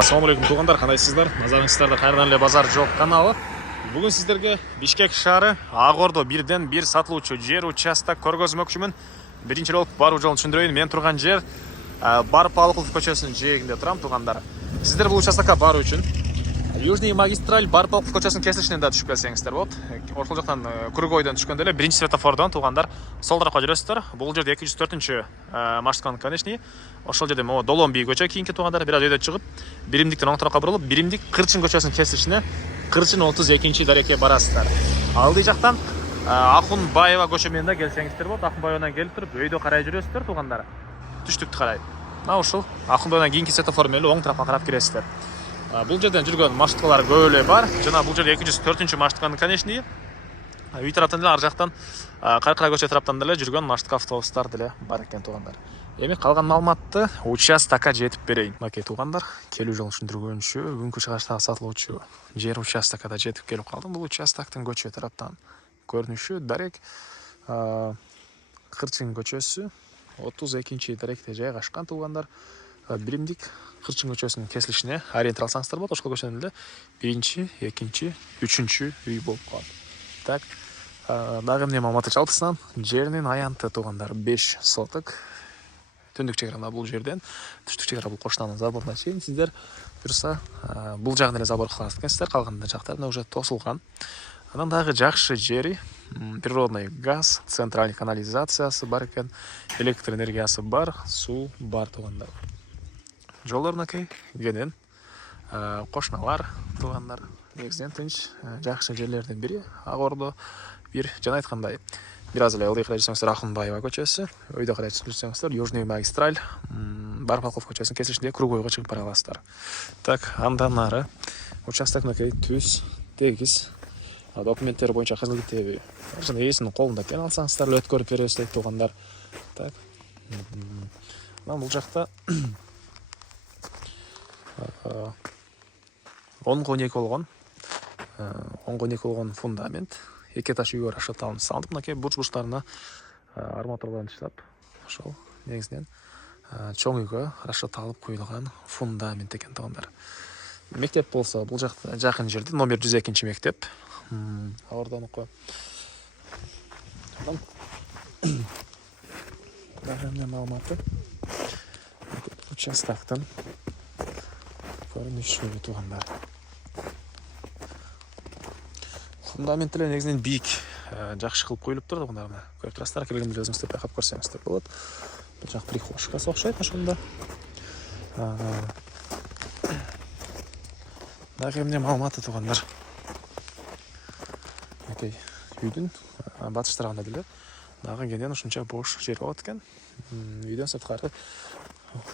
Ассалаумалейкум туғандар, қандайсыздар? Назарыңыздарда қайырдан эле базар жоқ каналы. Бүгін сіздерге Бишкек шаары Ағордо бирден бир сатылуучу жер участок көргөзмөкчүмүн. Биринчи болуп баруу жолун түшүндүрөйүн. Мен турган жер Барпалыкулов көчөсүнүн жээгинде турам туғандар. Сиздер бул участокко баруу үчүн Южный магистраль Барпалыкулов көчөсүнүн кесилишинен да түшүп келсеңиздер болот. Ошол жактан Кругойдон түшкөндө эле биринчи светофордон туғандар сол тарапка жүрөсүздөр. Бул жерде 204-чү маршрутканын конечный. Ошол жерде могу Долон би көчө кийинки туғандар бир аз өйдө чыгып, Биримдиктен оң тарапка бурулуп, Биримдик Кырчын көчөсүнүн кесилишине Кырчын 32-чи дарекке барасыздар. Алды жактан Акунбаева көчө менен да келсеңиздер болот. Акунбаевадан келип туруп өйдө карай жүрөсүздөр туғандар. Түштүктү карай. Мына ушул Акунбаевадан кийинки светофор менен оң тарапка карап киресиздер. Бул жерден жүргөн маршруткалар көп эле бар. Жана бул жерде 204-чү маршрутканын конечный. Үй тараптан деле ар жактан Каркыра көчө тараптан деле жүргөн маршрутка автобустар деле бар экен туғандар. Эми калган маалыматты участокко жетип берейин. Мынакей туғандар, келүү жолун түшүндүргөнчү, бүгүнкү чыгыштагы сатылуучу жер участокко да жетип келип калдым. Бул участоктун көчө тараптан көрүнүшү дарек Кырчын көчөсү 32-чи даректе жайгашкан туғандар. Биримдик Кырчын көчөсүнүн кесилишине ориентир алсаңыздар болот. Ошол көчөнүн эле 1-чи, 2-чи, 3-чү үй болуп калат. Так, дагы эмне маалымат жалпысынан жердин аянты туғандар 5 соток. Түндүк чегара бул жерден, түштүк чегара бул коштанын заборуна чейин. Сиздер буюрса бул жагын эле забор кыласыз экенсиздер, калган жактарына уже тосулган. Анан дагы жакшы жери, природный газ, центральный канализациясы бар экен, электр энергиясы бар, суу бар туғандар. Жолдор мынакей кенен, кошуналар туғандар. Негизинен тынч, жакшы жерлердин бири Ағордо бир. Жана айткандай, бир аз эле ылдый карай жүрсөңүздөр Акунбаева көчөсү, өйдө карай жүрсөңүздөр Южный магистраль Барпалыкулов көчөсүнүн кесилишинде Кругойго чыгып бара аласыздар. Так, андан ары участок мынакей түз, тегиз, документтер боюнча кызыл-китеби. Жана ээсинин колунда экен, алсаңыздар эле өткөрүп беребиз дейт туғандар. Так. Анан бул жакта 10-12 болгон фундамент, эки этаж үйгө расчётталып салынып, мынакей бурч-бурчтарына арматураларын таштап, ошол негизинен чоң үйгө расчётталып куюлган фундамент экен туғандар. Мектеп болсо бул жакта жакын жерде номер 102-чи мектеп. Ағордонуку. Дагы эмне маалыматы? Участоктун көрүнүшү туғандар. Фундамент эле негизинен бийик, жакшы кылып куюлуп тур туғандар. Көрүп турасыздар, келгенде өзүңүздөр байкап көрсөңүздөр болот. Бул жак прихожкасы окшойт ошондо. Дагы эмне маалыматы туғандар? Окей, үйдүн батыш тарабында деле дагы кенен ушунча бош жер болот экен. Үйдөн сырткары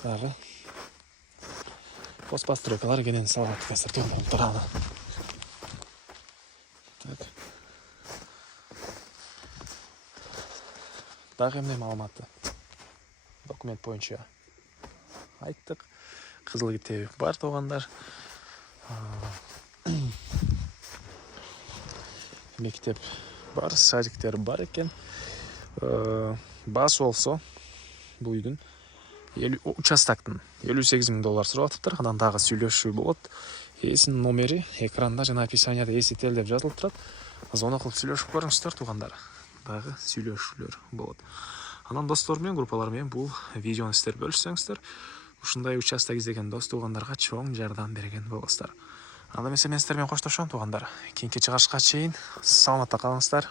дагы постройкалар кенен салат экенсиздер туғандар тарабына. Так. Дагы эмне маалыматы? Документ боюнча айттык. Кызыл-китеби бар туғандар. Мектеп бар, садиктер бар экен. Баасы болсо бул үйдүн участоктун $58,000 сурап атыптыр. Анан дагы сүйлөшүү болот. Ээсинин номери экранда жана описанияда ээсител деп жазылып турат. Звонок кылып сүйлөшүп көрүңүздөр туғандар. Дагы сүйлөшүүлөр болот. Анан достор менен, группалар менен бул видеону сиздер бөлүшсөңүздөр, ушундай участок издеген дос туғандарга чоң жардам берген болосуздар. Анда мен сиздер менен коштошом туғандар. Кийинки чыгышка чейин саламатта калыңыздар.